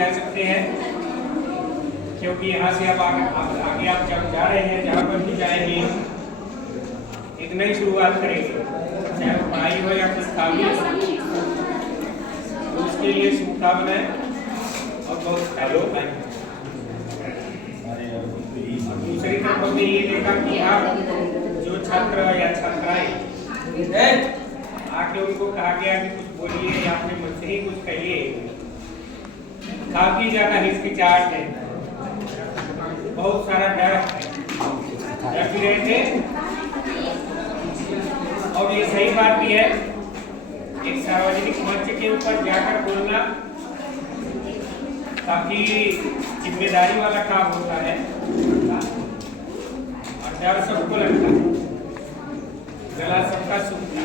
जा सकते हैं, क्योंकि यहाँ से अब आगे आप जब जा रहे हैं, जहाँ पर भी जाएंगे एक नई शुरुआत करेंगे, चाहे वो पढ़ाई हो या कुछ काम ही हो। तो उसके लिए शुभकामनाएं और बहुत सारे बताएं। दूसरी तरफ हमने ये देखा कि आप जो छात्र या छात्राएं आके उनको कहा गया कि कुछ बोलिए या अपने मन से ही कुछ कहिए, काफी ज्यादा हिचकिचाहट है, बहुत सारा डर भी रहे थे। और ये सही बात भी है, एक सार्वजनिक मंच के ऊपर जाकर बोलना काफी जिम्मेदारी वाला काम होता है और डर सबको लगता है, गला सबका सूखता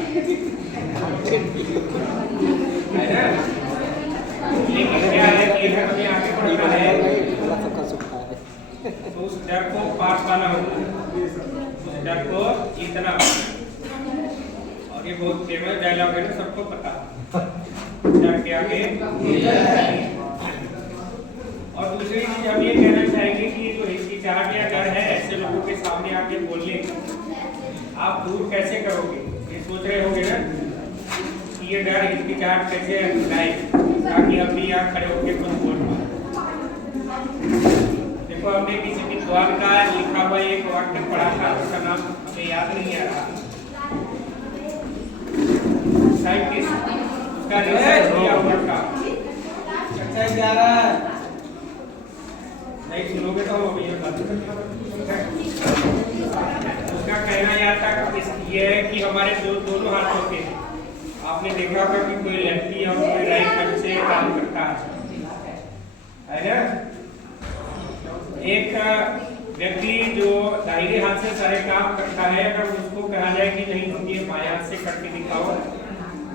है ना। लेकिन क्या है कि अगर हमें आगे बढ़ना है तो उस डर को पार पाना होगा, उस डर को जीतना होगा। और ये बहुत फेमस डायलॉग है ना, सबको पता, डर के आगे। और दूसरी चीज हम ये कहना चाहेंगे कि जो हिचकिचाहट या डर है, ऐसे लोगों के सामने आके बोलने आप दूर कैसे करोगे, ये सोच रहे होंगे ना कि ये डर हिचकिचाहट कैसे हटाए ताकि हम भी यहाँ खड़े होकर कुछ बोल पाए। देखो, हमने किसी विद्वान का लिखा हुआ एक वाक्य पढ़ा था, उसका नाम हमें याद नहीं आ रहा, साइंटिस्ट, उसका रिसर्च किया हुआ था। नहीं सुनोगे तो उसका कहना यह था ये है कि हमारे दोनों हाथों के, आपने देखा होगा कि कोई लेफ्टी और कोई राइट हैंड से काम करता है ना। एक व्यक्ति जो दाहिने हाथ से सारे काम करता है, अगर उसको कहा जाए कि नहीं तुम ये बाएं हाथ से करके दिखाओ,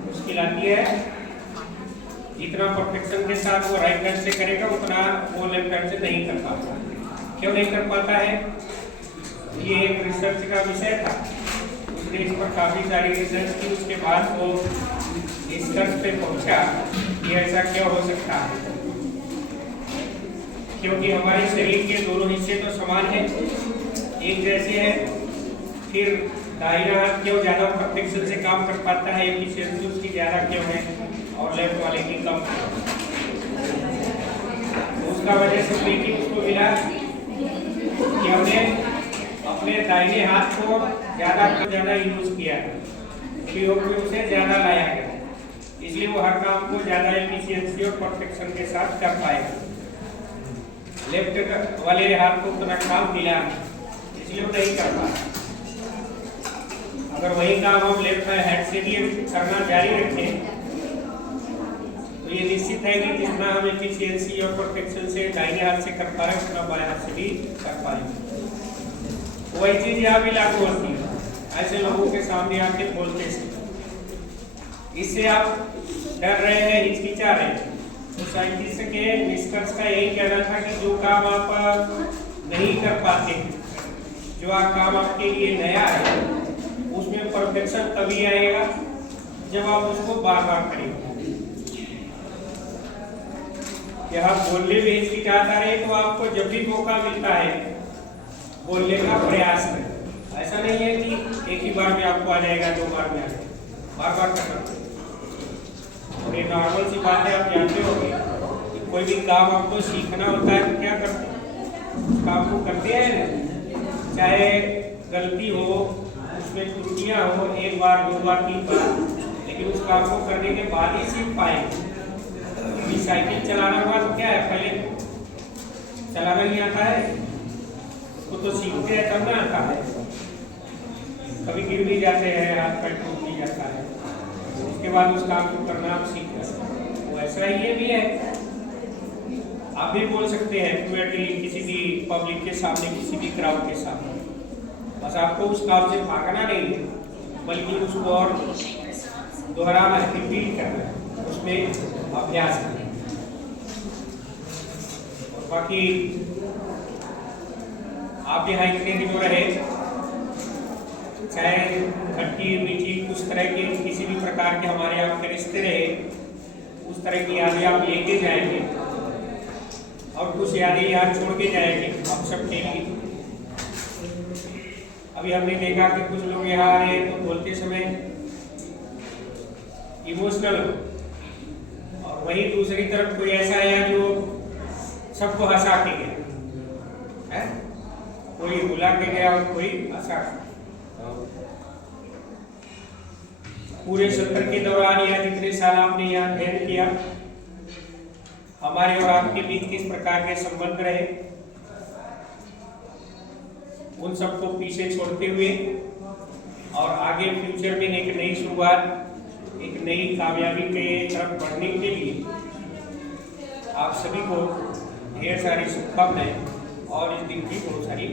मुश्किल आती है। जितना परफेक्शन के साथ वो राइट हैंड से करेगा उतना वो लेफ्ट हैंड से नहीं कर पाता। क्यों नहीं कर पाता है? ये एक रिसर्च का विषय था, उसने इस पर काफी सारी रिसर्च की, उसके बाद वो निष्कर्ष पे पहुंचा कि ऐसा क्यों हो सकता है। क्योंकि हमारे शरीर के दोनों हिस्से तो समान है, एक जैसे है, फिर दाहिना हाथ क्यों ज्यादा परफेक्शन से काम कर पाता है, एफिशिएंसी उसकी ज्यादा क्यों है और लेफ्ट वाले की कम। उसका वजह से देखिए उसको मिला कि हमने अपने दाहिने हाथ को ज्यादा यूज किया, प्रयोग में उसे ज्यादा लाया गया, इसलिए वो हर काम को ज्यादा एफिशिएंसी और परफेक्शन के साथ कर पाएगा। लेफ्ट वाले हाथ को उतना काम मिला इसलिए वो नहीं कर पाता। अगर वही काम हम लेफ्ट हैंड से भी करना जारी रखें तो ये निश्चित है कि जितना हम एफिशिएंसी और परफेक्शन से दाहिने हाथ से कर पा रहे हैं उतना बाएं हाथ से भी कर पाएंगे। वही चीज यहाँ भी लागू होती है, ऐसे लोगों के सामने आके बोलते से। इससे आप डर रहे हैं, हिचकिचा रहे हैं, तो साइंटिस्ट के निष्कर्ष का यही कहना था कि जो काम आप नहीं कर पाते, जो काम आपके लिए नया है, उसमें परफेक्शन तभी आएगा जब आप उसको बार बार करेंगे। यहाँ बोलने में हिचकिचाहट आ रही है तो आपको जब भी मौका मिलता है बोलने का प्रयास करें। ऐसा नहीं है कि एक ही बार में आपको आ जाएगा, 2 बार में आ जाएगा, बार बार करना। ये नॉर्मल सी बात है, आप जानते होंगे कि कोई भी काम आपको सीखना होता है तो क्या करते हैं, काम को करते हैं, चाहे गलती हो, उसमें त्रुटियां हो, 1 बार 2 बार 3 बार, लेकिन उस काम को करने के बाद ही सीख पाएंगे। साइकिल चलाना हुआ तो क्या है, पहले चलाना नहीं आता है, वो तो सीखते हैं तब ना आता है, कभी गिर भी जाते हैं, हाथ पैर टूट भी जाता है, उसके बाद उस काम को करना आप सीख सकते हैं। वैसा ही ये भी है, आप भी बोल सकते हैं फ्लुएंटली किसी भी पब्लिक के सामने, किसी भी क्राउड के सामने, बस आपको उस काम से भागना नहीं है, बल्कि उसको और दोहराना है, रिपीट करना है, उसमें अभ्यास करना है। और बाकी आप यहाँ इतने दिनों रहे, चाहे खट्टी मीठी उस तरह के किसी भी प्रकार के हमारे आपके रिश्ते रहे, उस तरह की यादें आप लेके जाएंगे और कुछ यादें यहाँ छोड़ के जाएंगे हम सब के लिए। अभी हमने देखा कि कुछ लोग यहाँ आ रहे हैं तो बोलते समय इमोशनल हो, और वही दूसरी तरफ कोई ऐसा है जो सबको हंसा के गया है, कोई बुला के गया और कोई हंसा। पूरे सत्र के दौरान या जितने साल आपने यहाँ अध्ययन किया, हमारे और आपके बीच किस प्रकार के संबंध रहे, उन सबको पीछे छोड़ते हुए और आगे फ्यूचर में एक नई शुरुआत, एक नई कामयाबी के तरफ बढ़ने के लिए आप सभी को ढेर सारी शुभकामनाएं और इस दिन की बहुत सारी